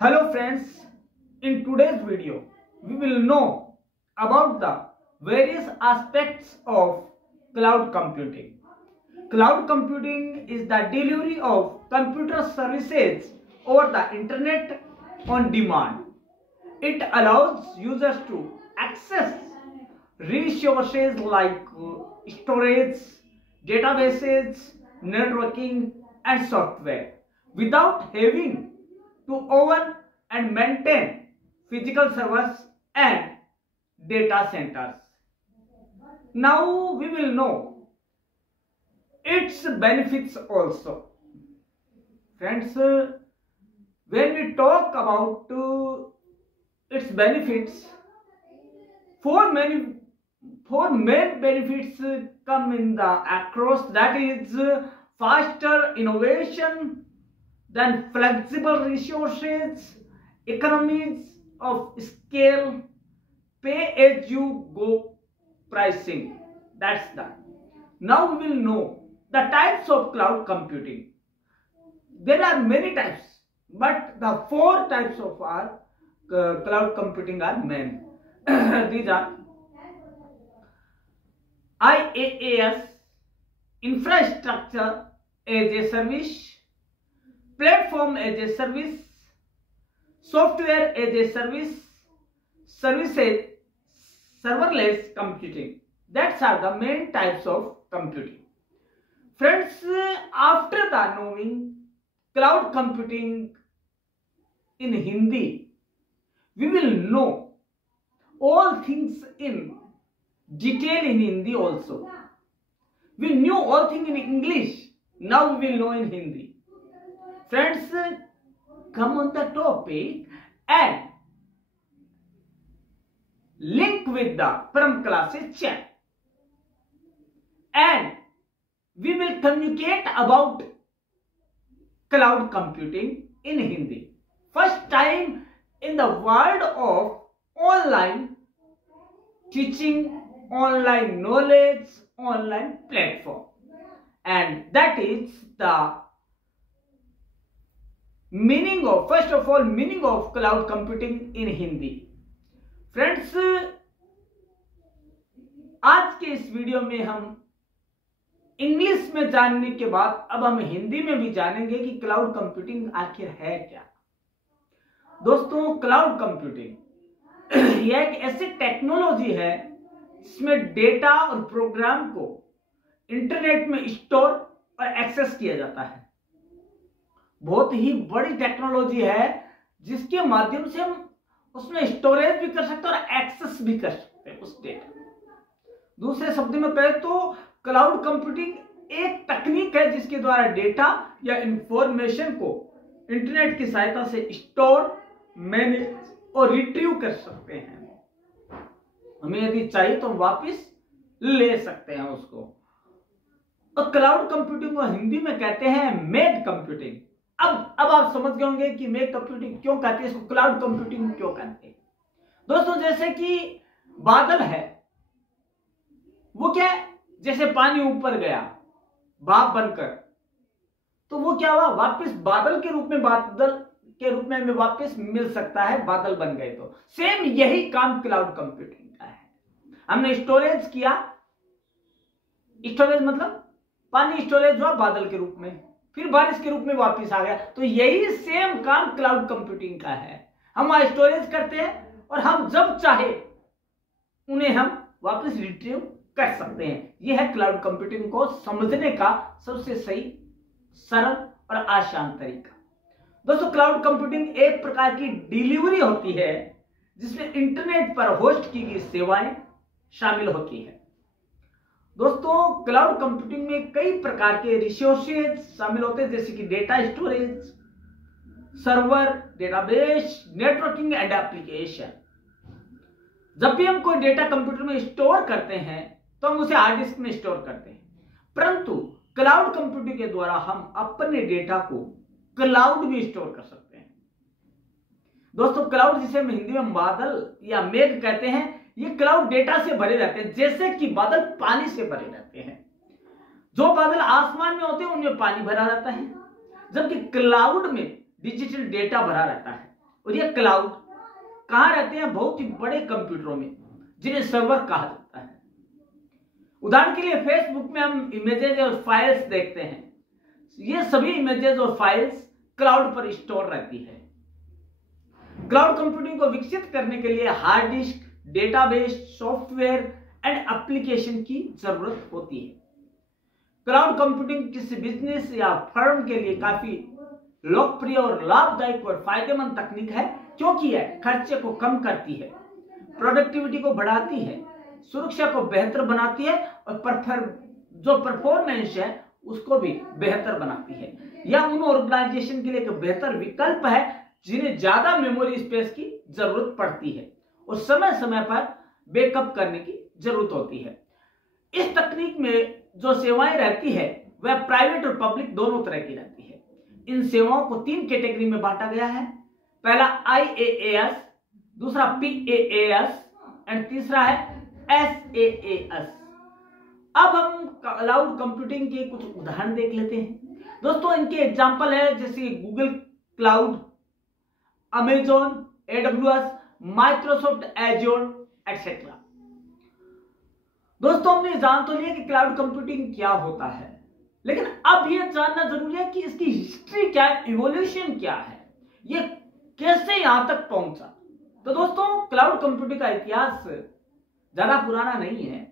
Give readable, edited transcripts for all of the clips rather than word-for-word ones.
Hello friends, in today's video we will know about the various aspects of cloud computing. Cloud computing is the delivery of computer services over the internet on demand. It allows users to access resources like storage, databases, networking and software without having to own and maintain physical servers and data centers. Now we will know its benefits also. Friends, when we talk about its benefits, four main benefits come in the across, that is faster innovation, then flexible resources, economies of scale, pay as you go pricing. That's that. Now we will know the types of cloud computing. There are many types, but the four types of our cloud computing are main. These are IaaS, infrastructure as a service, platform as a service, software as a service, services, serverless computing. That's are the main types of computing. Friends, after the knowing cloud computing in Hindi, we will know all things in detail in Hindi also. We knew all things in English, now we will know in Hindi. Friends, come on the topic and link with the Param Classes chat, and we will communicate about cloud computing in Hindi. First time in the world of online teaching, online knowledge, online platform, and that is the meaning of, first of all, meaning of cloud computing in Hindi. Friends, आज के इस video में हम English में जानने के बाद अब हम हिंदी में भी जानेंगे कि क्लाउड कंप्यूटिंग आखिर है क्या। दोस्तों, क्लाउड कंप्यूटिंग यह एक ऐसी टेक्नोलॉजी है जिसमें डेटा और प्रोग्राम को इंटरनेट में स्टोर और एक्सेस किया जाता है। बहुत ही बड़ी टेक्नोलॉजी है जिसके माध्यम से हम उसमें स्टोरेज भी कर सकते हैं और एक्सेस भी कर सकते हैं उस डेटा। दूसरे शब्द में कहें तो क्लाउड कंप्यूटिंग एक तकनीक है जिसके द्वारा डेटा या इंफॉर्मेशन को इंटरनेट की सहायता से स्टोर, मैनेज और रिट्रीव कर सकते हैं। हमें यदि चाहिए तो हम वापस ले सकते हैं उसको। और क्लाउड कंप्यूटिंग को हिंदी में कहते हैं मेघ कंप्यूटिंग। अब आप समझ गए होंगे कि मेघ कंप्यूटिंग क्यों कहते हैं, इसको क्लाउड कंप्यूटिंग क्यों कहते हैं। दोस्तों, जैसे कि बादल है, वो क्या है, जैसे पानी ऊपर गया भाप बनकर, तो वो क्या हुआ, वापस बादल के रूप में हमें वापस मिल सकता है, बादल बन गए। तो सेम यही काम क्लाउड कंप्यूटिंग का है। हमने स्टोरेज किया, स्टोरेज मतलब पानी स्टोरेज हुआ बादल के रूप में, फिर बारिश के रूप में वापस आ गया। तो यही सेम काम क्लाउड कंप्यूटिंग का है। हम वहां स्टोरेज करते हैं और हम जब चाहे उन्हें हम वापस रिट्रीव कर सकते हैं। यह है क्लाउड कंप्यूटिंग को समझने का सबसे सही, सरल और आसान तरीका। दोस्तों, क्लाउड कंप्यूटिंग एक प्रकार की डिलीवरी होती है जिसमें इंटरनेट पर होस्ट की गई सेवाएं शामिल होती है। दोस्तों, क्लाउड कंप्यूटिंग में कई प्रकार के रिसोर्सेज शामिल होते हैं, जैसे कि data storage, server, database, networking and application. जब भी हम कोई डेटा कंप्यूटर में स्टोर करते हैं तो हम उसे हार्ड डिस्क में स्टोर करते हैं, परंतु क्लाउड कंप्यूटिंग के द्वारा हम अपने डेटा को क्लाउड में स्टोर कर सकते हैं। दोस्तों, क्लाउड जिसे हम हिंदी में बादल या मेघ कहते हैं, ये क्लाउड डेटा से भरे रहते हैं, जैसे कि बादल पानी से भरे रहते हैं। जो बादल आसमान में होते हैं उनमें पानी भरा रहता है, जबकि क्लाउड में डिजिटल डेटा भरा रहता है। और ये क्लाउड कहां रहते हैं? बहुत ही बड़े कंप्यूटरों में, जिन्हें सर्वर कहा जाता है। उदाहरण के लिए फेसबुक में हम इमेजेस और फाइल्स देखते हैं। ये सभी इमेजेस और फाइल्स क्लाउड पर स्टोर रहती है। क्लाउड कंप्यूटिंग को विकसित करने के लिए hard disk, database, software and application की जरूरत होती है। क्लाउड कंप्यूटिंग किसी बिजनेस या फर्म के लिए काफी लोकप्रिय और लाभदायक और फायदेमंद तकनीक है, क्योंकि यह खर्चे को कम करती है, प्रोडक्टिविटी को बढ़ाती है, सुरक्षा को बेहतर बनाती है और जो परफॉर्मेंस है उसको भी बेहतर बनाती है। यह उन ऑर्गेनाइजेशन के लिए एक बेहतर विकल्प है जिन्हें ज्यादा मेमोरी स्पेस की जरूरत पड़ती है और समय समय पर बैकअप करने की जरूरत होती है। इस तकनीक में जो सेवाएं रहती है वह प्राइवेट और पब्लिक दोनों तरह की रहती है। इन सेवाओं को 3 कैटेगरी में बांटा गया है। पहला IaaS, दूसरा PaaS एंड तीसरा है SaaS। अब हम क्लाउड कंप्यूटिंग के कुछ उदाहरण देख लेते हैं। दोस्तों, इनके एग्जांपल है जैसे Google cloud, Amazon, AWS, Microsoft azure etcetera. दोस्तों, हमने जान तो लिया कि क्लाउड कंप्यूटिंग क्या होता है, लेकिन अब यह जानना जरूरी है कि इसकी हिस्ट्री क्या है, इवोल्यूशन क्या है, ये कैसे यहां तक पहुंचा। तो दोस्तों, क्लाउड कंप्यूटिंग का इतिहास ज्यादा पुराना नहीं है।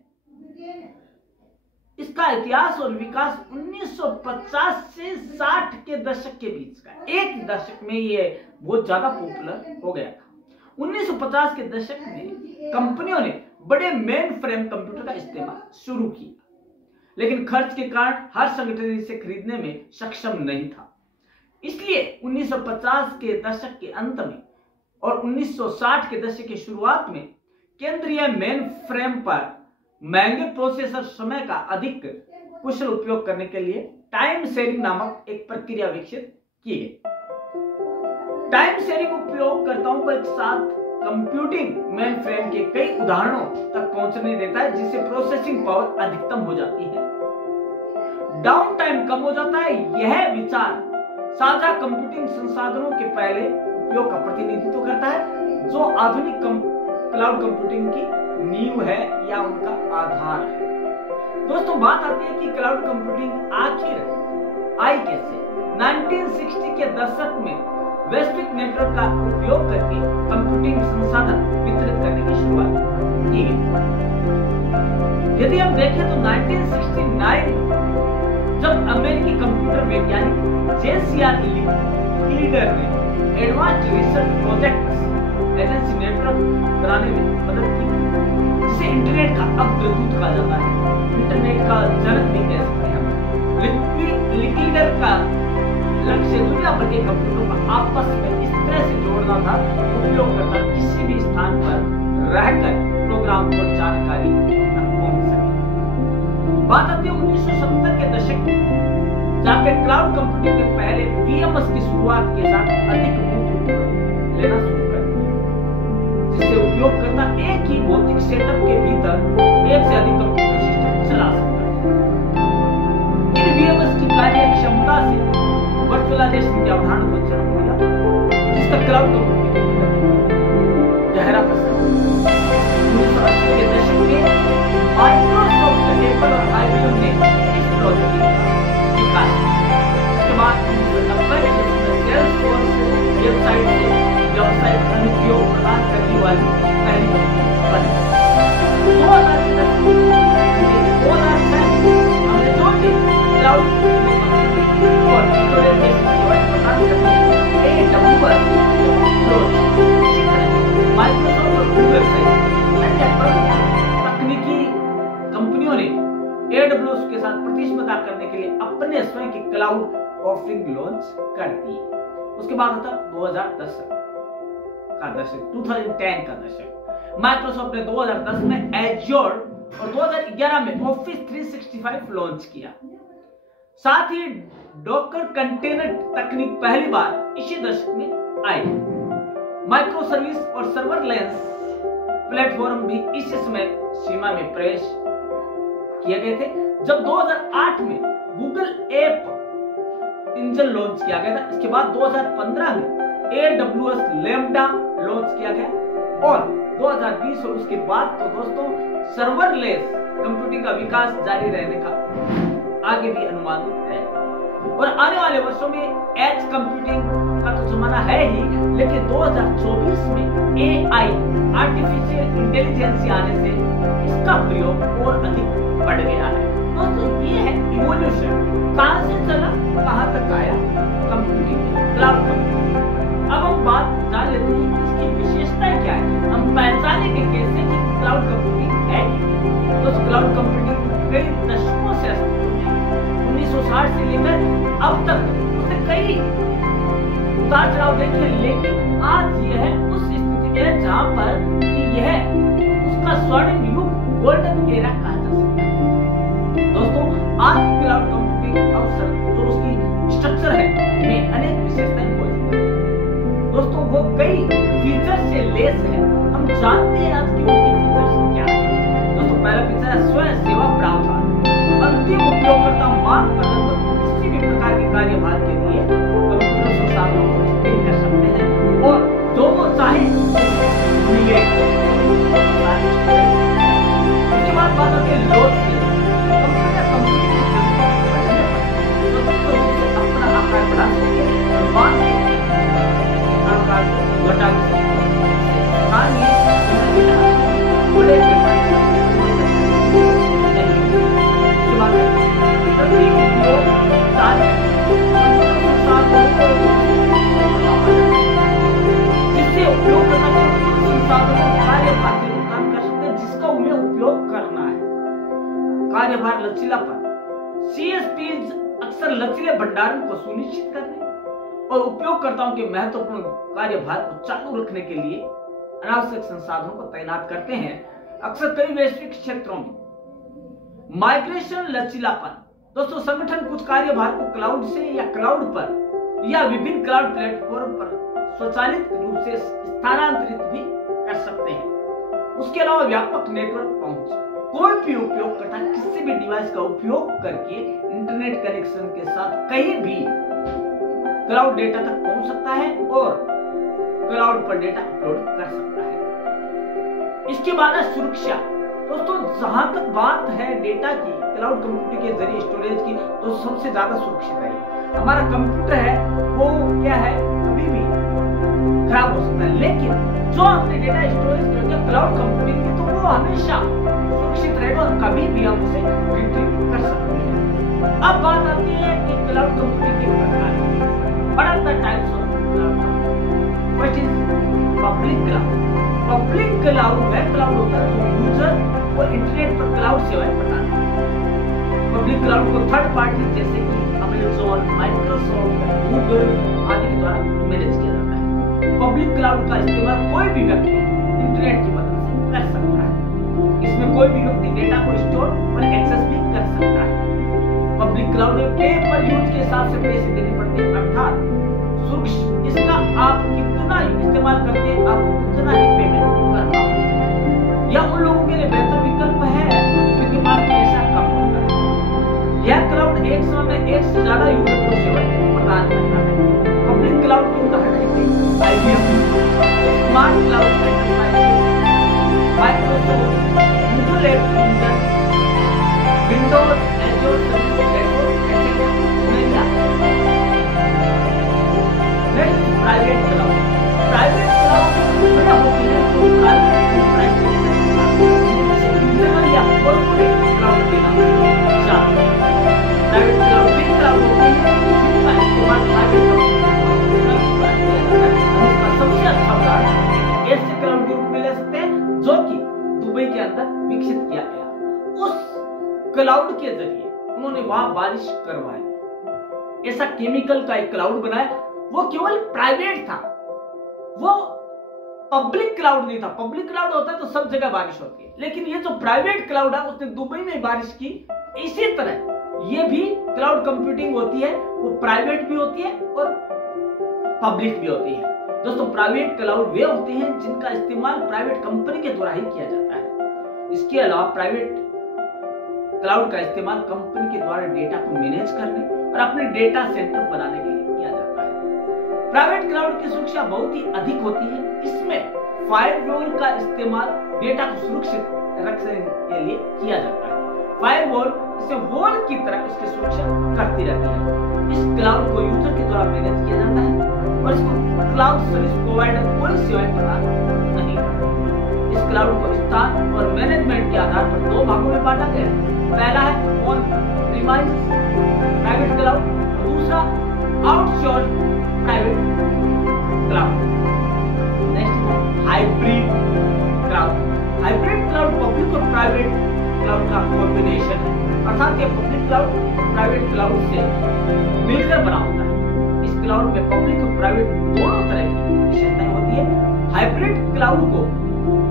इसका इतिहास और विकास 1950 से 60 के दशक के बीच का, एक दशक में ये बहुत ज्यादा पॉपुलर हो गया था। 1950 के दशक में कंपनियों ने बड़े मेन फ्रेम कंप्यूटर का इस्तेमाल शुरू किया, लेकिन खर्च के कारण हर संगठन इसे खरीदने में सक्षम नहीं था। इसलिए 1950 के दशक के अंत में और 1960 के दशक की शुरुआत में केंद्रीय मेन फ्रेम पर महंगे प्रोसेसर समय का अधिक कुशल उपयोग करने के लिए टाइम शेयरिंग नामक एक प्रक्रिया विकसित की गई। टाइम शेयरिंग उपयोगकर्ताओं को एक साथ कंप्यूटिंग मेन फ्रेम के कई उदाहरणों तक पहुंचने देता है, जिससे प्रोसेसिंग पावर अधिकतम हो जाती है, डाउन टाइम कम हो जाता है। यह विचार साझा कंप्यूटिंग संसाधनों के पहले उपयोग का प्रतिनिधित्व करता है, जो आधुनिक क्लाउड कंप्यूटिंग की नींव है या उनका आधार है। दोस्तों, बात आती है कि क्लाउड कंप्यूटिंग आखिर आई कैसे। 1960 के दशक में वैश्विक नेटवर्क का उपयोग करके कंप्यूटिंग संसाधन वितरित करने की शुरुआत की गई। यदि हम देखें तो 1969 जब अमेरिकी कंप्यूटर वैज्ञानिक JCR लीडर ने advanced research projects agency network बनाने में मदद की, जिसे इंटरनेट का अग्रदूत कहा जाता है, इंटरनेट का जनक भी कह सकते हैं। लीडर का लक्ष्य दुनिया भर के कंप्यूटरों को आपस में इस तरह से जोड़ना था कि उपयोगकर्ता किसी भी स्थान पर रहकर प्रोग्राम और जानकारी तक पहुंच सके। बात आती है 1970 के दशक में, जहां पे क्लाउड कंप्यूटिंग के पहले VMS की शुरुआत के साथ अधिक मूर्त रूप लेना शुरू कर दिया, जिससे उपयोगकर्ता एक ही भौतिक सेटअप के भीतर एक से अधिक कंप्यूटर सिस्टम चला सकता है। इन VMS की कार्य क्षमता से वर्चुअलाइजेशन की अवधारणा को जन्म दिया, जिसका क्लाउड कंप्यूटिंग गहरा असर 1980 के दशक में माइक्रोसॉफ्ट, एप्पल और IBM ने इस प्रोजेक्ट का विकास किया। इसके बाद 1990 के दशक में सेल्सफोर्स वेबसाइट से व्यावसायिक अनुप्रयोग प्रदान करने वाली पहली कंपनी बनी। 2010 अमेज़न ने क्लाउड और स्टोरेज जैसी सेवाएं प्रदान करने AWS माइक्रोसॉफ्ट और गूगल सहित अन्य प्रमुख तकनीकी कंपनियों ने AWS के साथ प्रतिस्पर्धा करने के लिए अपने स्वयं के क्लाउड ऑफरिंग लॉन्च कर दिए। उसके बाद होता 2010 का दशक, 2010 का दशक। माइक्रोसॉफ्ट ने 2010 में एज्योर और 2011 में ऑफिस 365 लॉन्च किया। साथ ही डॉकर कंटेनर तकनीक पहली बार इसी दशक में आई। माइक्रो सर्विस और सर्वरलेस प्लेटफॉर्म भी इसी समय सीमा में प्रवेश किए गए थे, जब 2008 में गूगल ऐप इंजन लॉन्च किया गया था। इसके बाद 2015 में AWS लैम्बडा लॉन्च किया गया और 2020 और उसके बाद तो दोस्तों सर्वरलेस कंप्यूटिंग का विकास जारी रहने का आगे भी अनुमान है और आने वाले वर्षों में एज कंप्यूटिंग का तो जमाना है ही, लेकिन 2024 में AI आर्टिफिशियल इंटेलिजेंस आने से इसका प्रयोग और अधिक बढ़ गया है। दोस्तों ये है इवोल्यूशन, कहां से चला कहां तक आया कंप्यूटिंग, क्लाउड कंप्यूटिंग। अब हम बात जान लेते हैं कि इसकी विशेषताएं क्या है, हम पहचानेंगे कैसे कि क्लाउड कंप्यूटिंग है। तो क्लाउड कंप्यूटिंग कई दशकों से अस्तित्व में 1960 से लेकर अब तक उसने कई उतार चढ़ाव देखे, लेकिन आज यह उस स्थिति में है जहां पर यह उसका स्वर्णिम युग गोल्डन एरा कहा जा सकता है। दोस्तों आज क्लाउड कंप्यूटिंग अवसर जो उसकी स्ट्रक्चर है में अनेक विशेषताएं मौजूद है। दोस्तों वो कई फीचर से लेस है, हम जानते हैं आज की उनकी फीचर्स क्या है। दोस्तों पहला फीचर है स्वयं सेवा प्रावधान, अंतिम उपयोगकर्ता मांग पर किसी भी प्रकार के कार्यभार के लिए कंप्यूटर संसाधनों को एक्सप्लेन कर सकते हैं और जो वो चाहे मिले। उसके बाद बात आती है लोड शेयरिंग, कंप्यूटर कंप्यूटिंग की जरूरत बढ़ने पर अपना आकार बढ़ा सकते हैं और मांग आकार को घटा भी सकते हैं। स्थानीय बड़े जिससे उपयोगकर्ता संसाधनों कार्यभार के भुगतान कर सकते हैं जिसका उन्हें उपयोग करना है। कार्यभार लचीलापन, CSPs अक्सर लचीले भंडारण को सुनिश्चित करने और उपयोगकर्ताओं के महत्वपूर्ण कार्यभार को चालू रखने के लिए अनावश्यक संसाधनों को तैनात करते हैं। अक्सर कई वैश्विक क्षेत्रों में माइग्रेशन लचीलापन, दोस्तों संगठन कुछ कार्यभार को क्लाउड से या क्लाउड पर या विभिन्न क्लाउड प्लेटफॉर्म पर स्वचालित रूप से स्थानांतरित भी कर सकते हैं। उसके अलावा व्यापक नेटवर्क पहुंच, कोई भी उपयोगकर्ता किसी भी डिवाइस का उपयोग करके इंटरनेट कनेक्शन के साथ कहीं भी क्लाउड डेटा तक पहुंच सकता है और क्लाउड पर डेटा अपलोड कर सकता है। इसके बाद है सुरक्षा। दोस्तों जहां तक बात है डेटा की क्लाउड कंप्यूटिंग के जरिए स्टोरेज की, तो सबसे ज्यादा सुरक्षित है। हमारा कंप्यूटर है वो क्या है कभी भी खराब हो सकता है, लेकिन जो हमने डेटा स्टोरेज किया क्लाउड कंप्यूटिंग की तो वो हमेशा सुरक्षित रहेगा और कभी भी हम उसे रिट्रीव कर सकते हैं। अब बात आती है कि क्लाउड कंप्यूटिंग के प्रकार। What are the types of cloud computing? First is public cloud. Public cloud वह क्लाउड होता है जो यूजर और इंटरनेट पर क्लाउड सेवाएं प्रदान करता है। पब्लिक क्लाउड को थर्ड पार्टी जैसे कि अमेज़न, माइक्रोसॉफ्ट, गूगल आदि के द्वारा मैनेज किया जाता है। पब्लिक क्लाउड का इस्तेमाल कोई भी व्यक्ति इंटरनेट की मदद से कर सकता है। इसमें कोई भी व्यक्ति डेटा को स्टोर और एक्सेस भी कर सकता है। पब्लिक क्लाउड में पे पर यूज के हिसाब से पैसे देने पड़ते हैं, अर्थात इसका आप कितना इस्तेमाल करते हैं आप उतना ही पेमेंट करना होगा। यह उन लोगों के लिए बेहतर विकल्प है जिनके पास पैसा कम होता है। यह क्लाउड एक समय में एक से ज्यादा यूजर को सेवाएं प्रदान करता है। पब्लिक क्लाउड के उदाहरण हैं IBM, smart cloud, Microsoft, Google apps, Windows, एजोर private cloud. Private cloud होती है जो इंटरनल या कॉर्पोरेट क्लाउड के नाम से प्राइवेट क्लाउड भी क्लाउड होती है जिसका इस्तेमाल प्राइवेट इसका सबसे अच्छा उदाहरण ऐसे क्लाउड के रूप में ले सकते हैं जो कि दुबई के अंदर विकसित किया गया। उस क्लाउड के जरिए उन्होंने वहां बारिश करवाई। ऐसा केमिकल का एक क्लाउड बनाया, वो केवल प्राइवेट था, वो पब्लिक क्लाउड नहीं था। पब्लिक क्लाउड होता है तो सब जगह बारिश होती है, लेकिन ये जो प्राइवेट क्लाउड है उसने दुबई में बारिश की। इसी तरह ये भी क्लाउड कंप्यूटिंग होती है, वो प्राइवेट भी होती है और पब्लिक भी होती है। दोस्तों प्राइवेट क्लाउड वे होते हैं जिनका इस्तेमाल प्राइवेट कंपनी के द्वारा ही किया जाता है। इसके अलावा प्राइवेट क्लाउड का इस्तेमाल कंपनी के द्वारा डेटा को मैनेज करने और अपने डेटा सेंटर बनाने के लिए किया जाता है। प्राइवेट क्लाउड की सुरक्षा बहुत ही अधिक होती है। इसमें फायरवॉल का इस्तेमाल डेटा को सुरक्षित रखने के लिए किया जाता है। फायरवॉल इसे वॉल की तरह उसकी सुरक्षा करती रहती है। इस क्लाउड को यूजर के द्वारा मैनेज किया जाता है और इसको क्लाउड सर्विस प्रोवाइडर कोई सेवाएं प्रदान नहीं करता। इस क्लाउड को स्थान और मैनेजमेंट के आधार पर दो भागों में बांटा गया है। पहला है ऑन प्रीमाइस प्राइवेट क्लाउड, दूसरा outsource private cloud. Next hybrid cloud. Hybrid cloud public और प्राइवेट क्लाउड का कॉम्बिनेशन है, अर्थात यह पब्लिक क्लाउड प्राइवेट क्लाउड से मिलकर बना होता है। इस क्लाउड में पब्लिक और प्राइवेट दोनों तरह की विशेषताएं होती है। हाइब्रिड क्लाउड को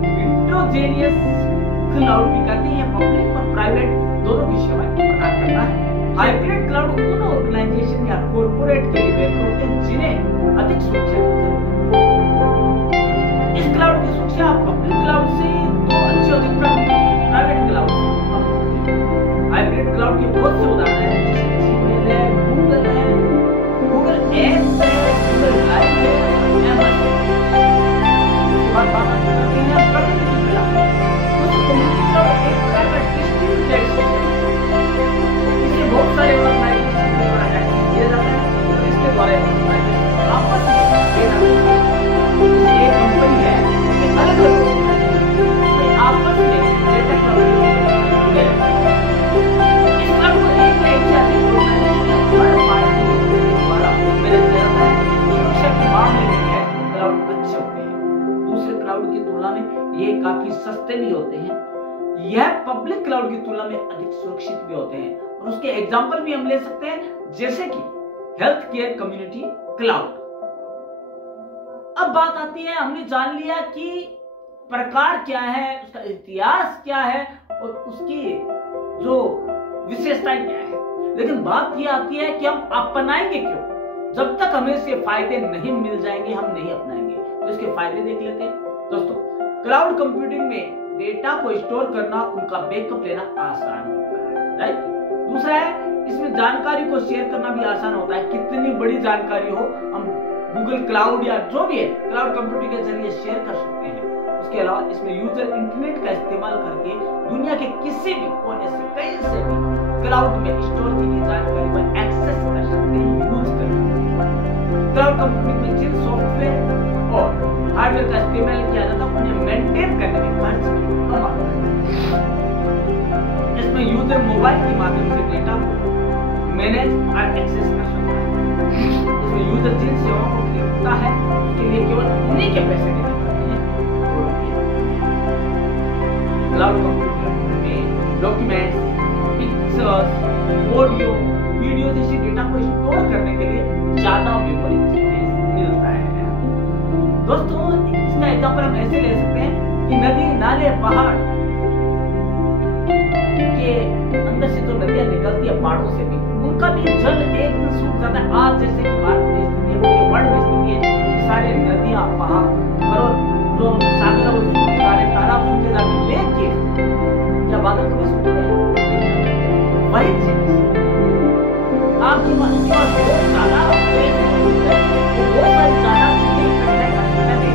हेटेरोजेनियस क्लाउड भी कहते हैं। पब्लिक और प्राइवेट दोनों की सेवाएं प्रदान करता है। हाइब्रिड क्लाउड उन ऑर्गेनाइजेशन या कॉर्पोरेट के लिए बेहतर होते हैं जिन्हें अधिक सुरक्षा की जरूरत है। इस क्लाउड की सुरक्षा पब्लिक क्लाउड से तो अच्छी होती है, प्राइवेट क्लाउड से कम होती है। हाइब्रिड क्लाउड के बहुत से उदाहरण हैं, जैसे जीमेल है, गूगल है, गूगल एप्स है, गूगल ड्राइव है, अमेज़न। इसके बाद बात करते हैं कम्युनिटी क्लाउड। दोस्तों कम्युनिटी क्लाउड एक प्रकार का डिस्ट्रीब्यूटेड सिस्टम है। इसे बहुत सारे ऑर्गेनाइजेशन के द्वारा एक्सेस किया जाता है और इसके द्वारा ऑर्गेनाइजेशन आपस में डेटा जैसे एक कंपनी है, अलग अलग आपस में डेटा जुड़े रहते हैं। इस क्लाउड को एक या एक से अधिक ऑर्गेनाइजेशन या थर्ड पार्टी द्वारा मैनेज किया जाता है। सुरक्षा के मामले में यह क्लाउड अच्छे होते हैं। दूसरे क्लाउड की तुलना में ये काफी सस्ते भी होते हैं। यह पब्लिक क्लाउड की तुलना में अधिक सुरक्षित भी होते हैं और उसके एग्जांपल भी हम ले सकते हैं, जैसे कि हेल्थ केयर कम्युनिटी क्लाउड। अब बात आती है, हमने जान लिया कि प्रकार क्या है, उसका इतिहास क्या है और उसकी जो विशेषताएं क्या है, लेकिन बात यह आती है कि हम अपनाएंगे क्यों। जब तक हमें इसके फायदे नहीं मिल जाएंगे हम नहीं अपनाएंगे। तो इसके फायदे देख लेते हैं। दोस्तों क्लाउड कंप्यूटिंग में डेटा को स्टोर करना, उनका बैकअप लेना आसान होता है, राइट। दूसरा है इसमें जानकारी को शेयर करना भी आसान होता है। कितनी बड़ी जानकारी हो हम गूगल क्लाउड या जो भी है क्लाउड कंप्यूटिंग के जरिए शेयर कर सकते हैं। उसके अलावा इसमें यूजर इंटरनेट का इस्तेमाल करके दुनिया के किसी भी कोने से कहीं से भी क्लाउड में स्टोर की गई जानकारी को एक्सेस कर सकते हैं, यूज कर सकते हैं। क्लाउड कंप्यूटिंग में जिन सॉफ्टवेयर और हार्डवेयर का इस्तेमाल किया जाता है उन्हें मेंटेन करने में खर्च भी कम आता है। इसमें यूजर मोबाइल के माध्यम से डेटा को मैनेज और एक्सेस कर सकता है। इसमें यूजर जिन सेवाओं को खरीदता है उसके लिए केवल उन्हीं के पैसे देने पड़ते हैं। क्लाउड कंप्यूटिंग में डॉक्यूमेंट्स, पिक्चर्स, ऑडियो, वीडियो जैसे डेटा को स्टोर करने के लिए ज्यादा मेमोरी स्पेस मिलता है। दोस्तों इसका एग्जांपल हम ऐसे ले सकते हैं कि नदी, नाले, पहाड़ के अंदर से जो नदियां निकलती है पहाड़ों से भी, उनका भी जल एक दिन सूख जाता है। आज जैसे कि भारत में स्थिति है, पूरे वर्ल्ड में स्थिति है, सारे नदियां, पहाड़ और जो सागर और सारे तालाब सूखे जाते हैं, लेकिन क्या बादल कभी सूखते हैं? वही चीज आपके पास बहुत ज्यादा बहुत सारी ज्यादा चीजें इकट्ठा कर सकता है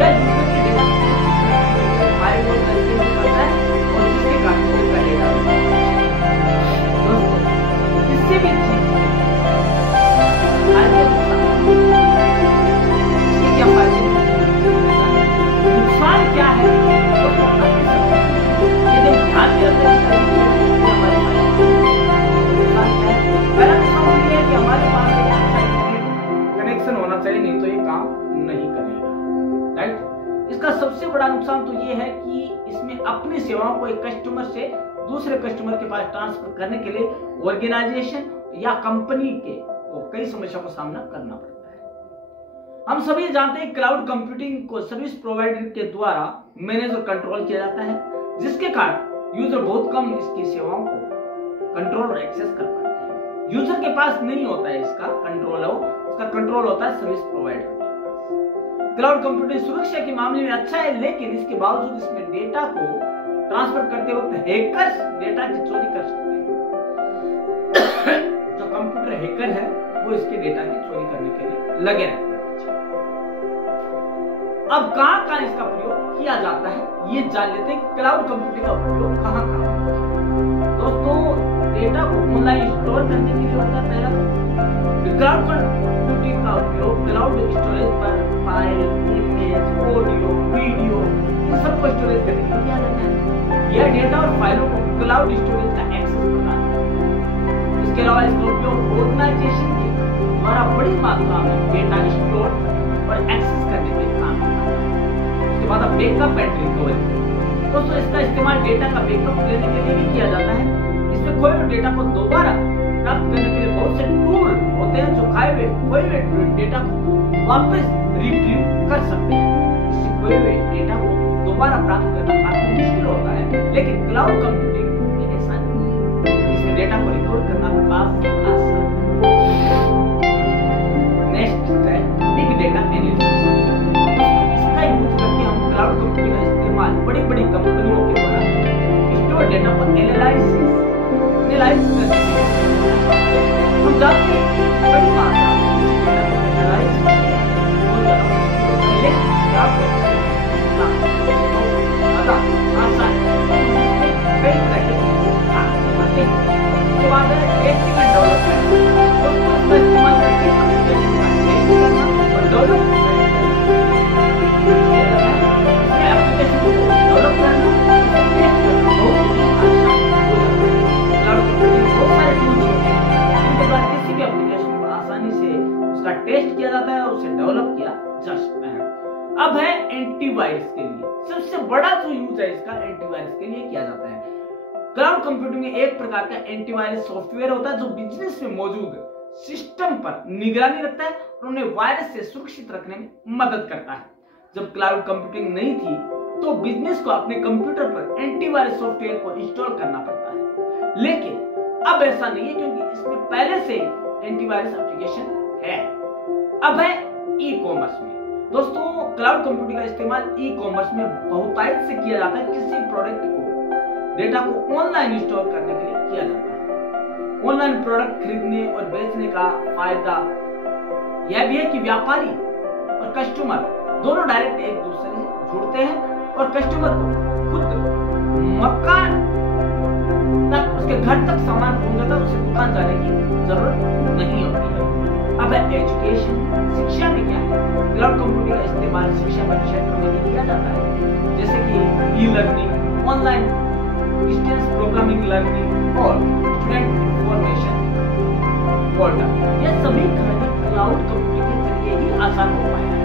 या यूजर के डेटा हमारे को करता है और जिसके कारण उसका डेटा किसी भी चीज इसके क्या फायदे, नुकसान क्या है, यदि ध्यान में रखते हैं हमारे पहला नुकसान ये है कि हमारे पास कनेक्शन होना चाहिए, नहीं तो ये काम नहीं करेगा, राइट। इसका सबसे बड़ा नुकसान तो ये है कि इसमें अपनी सेवाओं को एक कस्टमर से दूसरे कस्टमर के पास ट्रांसफर करने के लिए ऑर्गेनाइजेशन या कंपनी के को कई समस्याओं का सामना करना पड़ता है। हम सभी जानते हैं क्लाउड कंप्यूटिंग को सर्विस प्रोवाइडर के द्वारा मैनेज और कंट्रोल किया जाता है, जिसके कारण यूजर बहुत कम इसकी सेवाओं को कंट्रोल और एक्सेस कर पाते हैं। यूजर के पास नहीं होता है इसका कंट्रोल, उसका कंट्रोल होता है सर्विस प्रोवाइडर के पास। क्लाउड कंप्यूटिंग सुरक्षा के मामले में अच्छा है, लेकिन इसके बावजूद इसमें डेटा को ट्रांसफर करते वक्त हैकर्स डेटा की चोरी कर सकते हैं। जो कंप्यूटर हैकर है वो इसके डेटा की चोरी करने के लिए लगे रहते हैं। अब कहां इसका प्रयोग किया जाता है ये जान लेते हैं। क्लाउड कंप्यूटिंग का उपयोग कहां होता है। दोस्तों, डेटा को ऑनलाइन स्टोर करने के लिए होता है पहला। क्लाउड कंप्यूटिंग का उपयोग क्लाउड स्टोरेज पर फाइल, इमेज, ऑडियो, वीडियो इन सबको स्टोरेज करने के लिए किया जाता है। यह डेटा और फाइलों को क्लाउड स्टोरेज का एक्सेस प्रदान करता है। इसके अलावा इसका उपयोग ऑर्गेनाइजेशन के द्वारा बड़ी मात्रा में डेटा स्टोर और एक्सेस करने के लिए काम करता है। उसके बाद अब बैकअप एंड रिकवरी। दोस्तों, इसका इस्तेमाल डेटा का बैकअप लेने के लिए भी किया जाता है। इसमें खोए हुए डेटा को दोबारा प्राप्त करने के लिए बहुत से टूल होते हैं जो खोए हुए डेटा को वापस रिट्रीव कर सकते हैं। इससे खोए हुए डेटा को दोबारा प्राप्त करना काफी मुश्किल होता है, लेकिन क्लाउड कंप्यूटिंग में ऐसा नहीं है। इसमें डेटा को रिकवर करना काफी आसान है। नेक्स्ट है बिग डेटा एनालिसिस। इसका यूज करके हम क्लाउड कंप्यूटिंग का इस्तेमाल बड़ी कंपनियों के द्वारा स्टोर डेटा को एनालाइज करते हैं। हम जानते हैं कि बड़ी मात्रा में डेटा को एनालाइज करना बहुत ज्यादा मुश्किल होता है, लेकिन क्लाउड कंप्यूटिंग ज्यादा आसान है। कई तरह के आते हैं। उसके बाद है टेस्टिंग एंड डेवलपमेंट। तो इसका इस्तेमाल करके एप्लीकेशन का टेस्ट करना और डेवलप टेस्ट किया जाता है और उसे डेवलप किया जा सकता है। अब है एंटीवायरस के लिए। सबसे बड़ा जो यूज है इसका एंटीवायरस के लिए किया जाता है। क्लाउड कंप्यूटिंग में एक प्रकार का एंटीवायरस सॉफ्टवेयर होता है जो बिजनेस में मौजूद सिस्टम पर निगरानी रखता है और उन्हें वायरस से सुरक्षित रखने में मदद करता है। जब क्लाउड कंप्यूटिंग नहीं थी तो बिजनेस को अपने कंप्यूटर पर एंटीवायरस सॉफ्टवेयर को इंस्टॉल करना पड़ता है, लेकिन अब ऐसा नहीं है क्योंकि इसमें पहले से एंटीवायरस एप्लीकेशन है। अब है ई कॉमर्स में। दोस्तों, क्लाउड कंप्यूटिंग का इस्तेमाल ई कॉमर्स में बहुतायत से किया जाता है। किसी प्रोडक्ट को डेटा को ऑनलाइन स्टोर करने के लिए किया जाता है। ऑनलाइन प्रोडक्ट खरीदने और बेचने का फायदा यह भी है कि व्यापारी और कस्टमर दोनों डायरेक्ट एक दूसरे से जुड़ते हैं और कस्टमर को खुद मकान तक, उसके घर तक सामान पहुंच जाता है, उसे दुकान जाने की जरूरत नहीं होती है। अब है एजुकेशन। शिक्षा में क्या है? क्लाउड कंप्यूटिंग का इस्तेमाल शिक्षा के क्षेत्र में भी किया जाता है, जैसे कि e learning, online distance programming learning और स्टूडेंट इंफॉर्मेशन पोर्टल। यह सभी कार्य क्लाउड कंप्यूटिंग के जरिए ही आसान हो पाया है।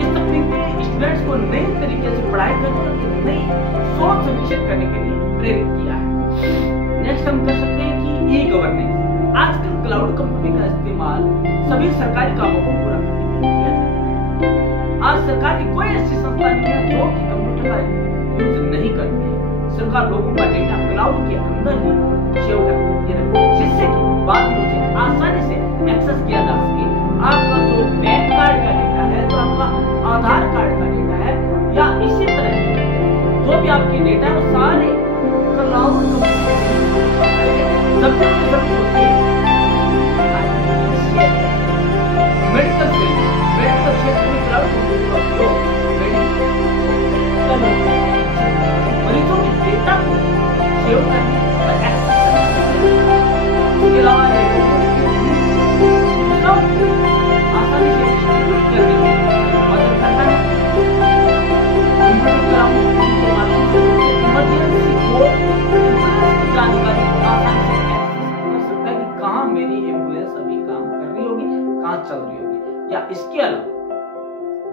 इस तकनीक ने स्टूडेंट्स को नए तरीके से पढ़ाई करने और नई सोच विकसित करने के लिए प्रेरित किया है। नेक्स्ट हम कर सकते हैं कि ई गवर्नेंस। आजकल क्लाउड कंप्यूटिंग का इस्तेमाल सभी सरकारी कामों को पूरा करने के लिए किया जाता है। आज सरकार की कोई ऐसी संस्था नहीं है जो कि कंप्यूटर का यूज नहीं करती है। सरकार लोगों का डेटा क्लाउड के अंदर ही सेव करती है, जिससे कि बाद में उसे आसानी से एक्सेस किया जा सके। आपका जो पैन कार्ड का डेटा है, जो आपका आधार कार्ड का डेटा है, या इसी तरह जो भी आपके डेटा है, वो सारे क्लाउड जब तक जरूरत होती है। मेडिकल क्षेत्र में क्लाउड कंप्यूटिंग का उपयोग मरीजों के डेटा को सेव करने और एक्सेस करने के अलावा आसानी से डिस्ट्रीब्यूट करने में मदद करता है। कंप्यूटर क्लाउड के माध्यम से इमरजेंसी कोड की जानकारी को आसानी से एक्सेस कर सकता है कि कहाँ मेरी एम्बुलेंस अभी काम कर रही होगी, कहाँ चल रही होगी। या इसके अलावा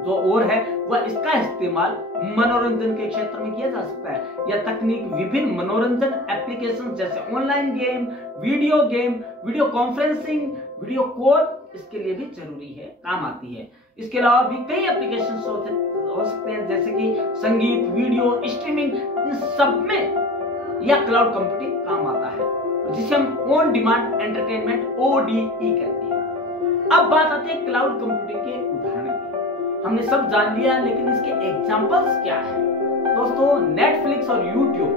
जो और है वह इसका इस्तेमाल मनोरंजन के क्षेत्र में किया जा सकता है। यह तकनीक विभिन्न मनोरंजन एप्लीकेशन जैसे online game, video conferencing, video call, इसके लिए भी जरूरी है, काम आती है। इसके अलावा भी कई एप्लीकेशन हो सकते हैं जैसे कि संगीत, वीडियो स्ट्रीमिंग, इन सब में यह क्लाउड कंप्यूटिंग काम आता है, जिसे हम ऑन डिमांड एंटरटेनमेंट ODE कहते हैं। अब बात आती है क्लाउड कंप्यूटिंग के उदाहरण की। हमने सब जान लिया, लेकिन इसके एग्जांपल्स क्या है? दोस्तों, नेटफ्लिक्स और यूट्यूब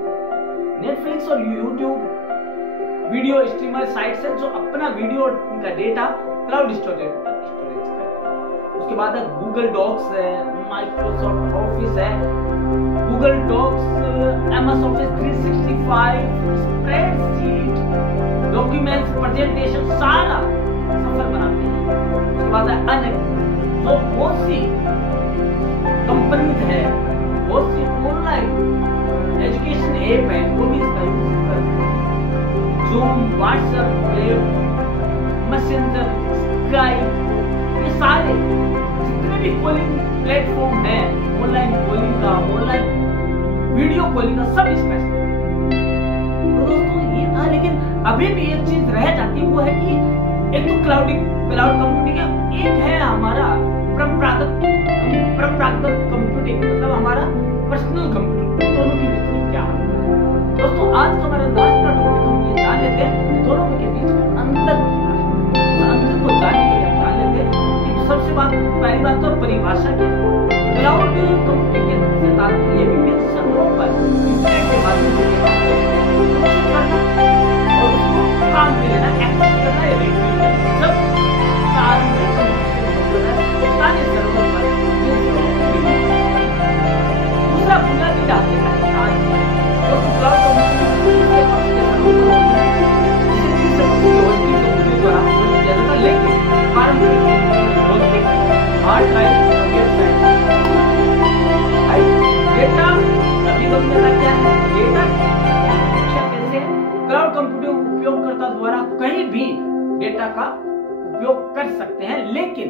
वीडियो स्ट्रीमर साइट्स है जो अपना वीडियो का डेटा क्लाउड स्टोरेज का। उसके बाद है गूगल डॉक्स है, माइक्रोसॉफ्ट ऑफिस है, Google Docs, MS Office 365, spreadsheet, documents, presentation सारा सफल बनाते हैं। उसके बाद है अनेक, जो बहुत सी कंपनीज है, बहुत सी ऑनलाइन एजुकेशन ऐप है, वो भी इसका यूज करते हैं। Zoom, WhatsApp, web, messenger, Skype, ये सारे जितने भी कॉलिंग प्लेटफॉर्म है, ऑनलाइन कॉलिंग का, ऑनलाइन वीडियो कॉलिंग का, सब इसका इस्तेमाल। तो दोस्तों ये था, लेकिन अभी भी एक चीज रह जाती है, वो है कि एक तो क्लाउड कंप्यूटिंग है, एक है हमारा परंपरागत कंप्यूटिंग, मतलब हमारा पर्सनल कंप्यूटिंग। दोनों के बीच में क्या अंतर है? दोस्तों आज का हमारा लास्ट का टॉपिक हम ये जान लेते हैं दोनों के बीच में अंतर क्या है। उस अंतर को जानने के लिए हम जान लेते हैं कि सबसे पहली बात तो परिभाषा क्या है। क्लाउड कंप्यूटिंग के सिद्धांत ये विभिन्न सर्वरों पर इंटरनेट के माध्यम से और उसको काम में लेना, एक्सेस करना या रिट्रीव करना। जब प्रारंभिक सर्वर पर दूसरा बुनियादी ढांचे का सिद्धांत तो क्लाउड कंप्यूटिंग द्वारा, लेकिन पारंपरिक हार्ड ड्राइव डेटा अभिगम्यता क्या है? डेटा कैसे क्लाउड कंप्यूटिंग उपयोगकर्ता द्वारा कहीं भी डेटा का उपयोग कर सकते हैं, लेकिन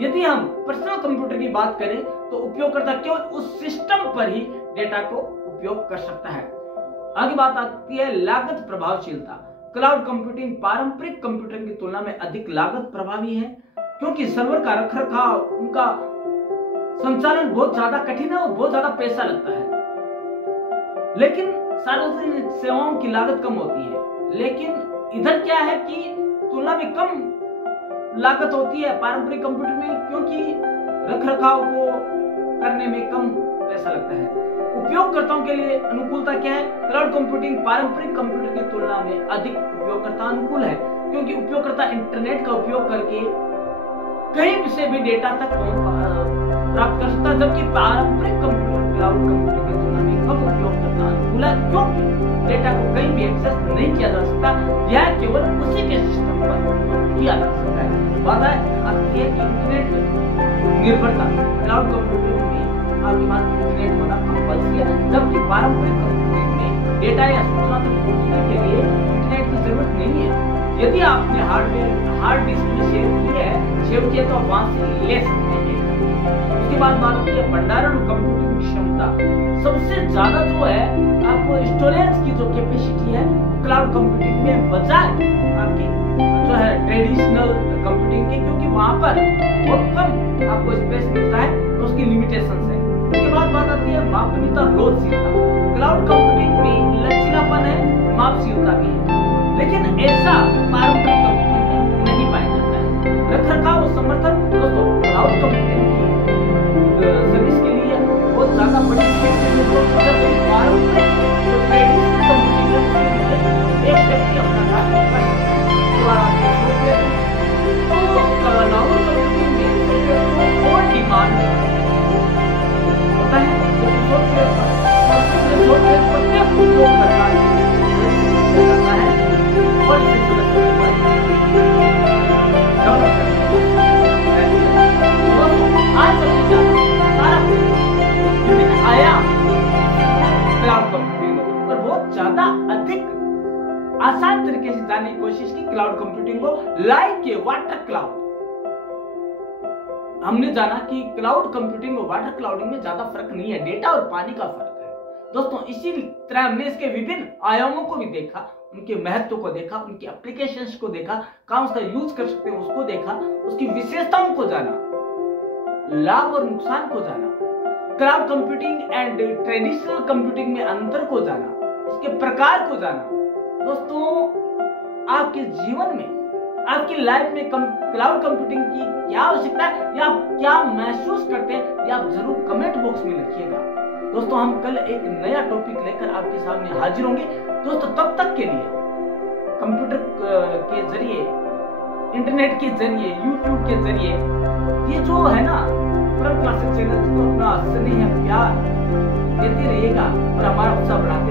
यदि हम पर्सनल कंप्यूटर की बात करें तो उपयोगकर्ता केवल उस सिस्टम पर ही डेटा को उपयोग कर सकता है। आगे बात आती है लागत प्रभावशीलता। क्लाउड कंप्यूटिंग पारंपरिक कंप्यूटर की तुलना में अधिक लागत प्रभावी है, क्योंकि सर्वर का रखरखाव, उनका संचालन बहुत ज्यादा कठिन है और बहुत ज्यादा पैसा लगता है। लेकिन सार्वजनिक सेवाओं की लागत कम होती है। लेकिन इधर क्या है कि तुलना में कम लागत होती है पारंपरिक कंप्यूटर में, क्योंकि रखरखाव को करने में कम पैसा लगता है। उपयोगकर्ताओं के लिए अनुकूलता क्या है? क्लाउड कंप्यूटिंग पारंपरिक कंप्यूटर की तुलना में अधिक उपयोगकर्ता अनुकूल है, क्योंकि उपयोगकर्ता इंटरनेट का उपयोग करके कहीं से भी डेटा तक प्राप्त कर सकता है, जबकि पारंपरिक कंप्यूटर क्लाउड कंप्यूटिंग की तुलना में कम उपयोगकर्ता अनुकूल है, क्योंकि डेटा को कहीं भी एक्सेस नहीं किया जा सकता, यह केवल उसी के सिस्टम पर किया जा सकता है। बात है इंटरनेट निर्भरता। क्लाउड कंप्यूटिंग में आपके पास इंटरनेट होना कंपल्सरी है, जबकि पारंपरिक कंप्यूटिंग में डेटा या सूचना तक पहुंचने के लिए इंटरनेट की जरूरत नहीं है। यदि आपने हार्ड डिस्क में सेव किया तो आप वहां से ले सकते हैं। उसके बाद बात होती है भंडारण कंप्यूटिंग क्षमता। सबसे ज्यादा जो है आपको स्टोरेज की जो कैपेसिटी है क्लाउड कंप्यूटिंग में बजाय आपकी जो है ट्रेडिशनल कंप्यूटिंग के, क्योंकि वहां पर बहुत कम आपको स्पेस मिलता है, तो उसकी लिमिटेशंस है। उसके बाद बात आती है मापनीयता, लोचशीलता। क्लाउड कंप्यूटिंग में लचीलापन है, मापशीलता भी है, लेकिन ऐसा पारंपरिक कंप्यूटिंग में नहीं पाया जाता है। रखरखाव और समर्थन दोस्तों क्लाउड कंप्यूटिंग की सर्विस के लिए बहुत ज्यादा बड़ी पारंपरिक जो ट्रेडिशनल कंप्यूटिंग है एक व्यक्ति अपना काम कर सकता है। क्लाउड कंप्यूटिंग में और डिमांड होता है, सॉफ्टवेयर पर उपयोग करता है और आज सारा विभिन्न आयाम क्लाउड कंप्यूटिंग और बहुत ज्यादा अधिक आसान तरीके से जानने की कोशिश की क्लाउड कंप्यूटिंग को। लाइक के वाटर क्लाउड हमने जाना कि क्लाउड कंप्यूटिंग और वाटर क्लाउडिंग में ज्यादा फर्क नहीं है, डेटा और पानी का फर्क है। दोस्तों इसी तरह हमने इसके विभिन्न आयामों को भी देखा, उनके महत्व को देखा, उनकी एप्लीकेशंस को देखा, कहां उसका यूज कर सकते हैं उसको देखा, उसकी विशेषताओं को जाना, लाभ और नुकसान को जाना, cloud computing and traditional computing में अंतर को जाना, इसके प्रकार को जाना। दोस्तों आपके जीवन में, आपकी लाइफ में क्लाउड कंप्यूटिंग की क्या आवश्यकता है या आप क्या महसूस करते हैं, या आप जरूर कमेंट बॉक्स में लिखिएगा। दोस्तों हम कल एक नया टॉपिक लेकर आपके सामने हाजिर होंगे। दोस्तों तब तक के लिए कंप्यूटर के जरिए इंटरनेट के जरिए, यूट्यूब के जरिए ये जो है ना परम क्लासिक चैनल को अपना स्नेह प्यार देते रहिएगा और हमारा उत्साह बढ़ाते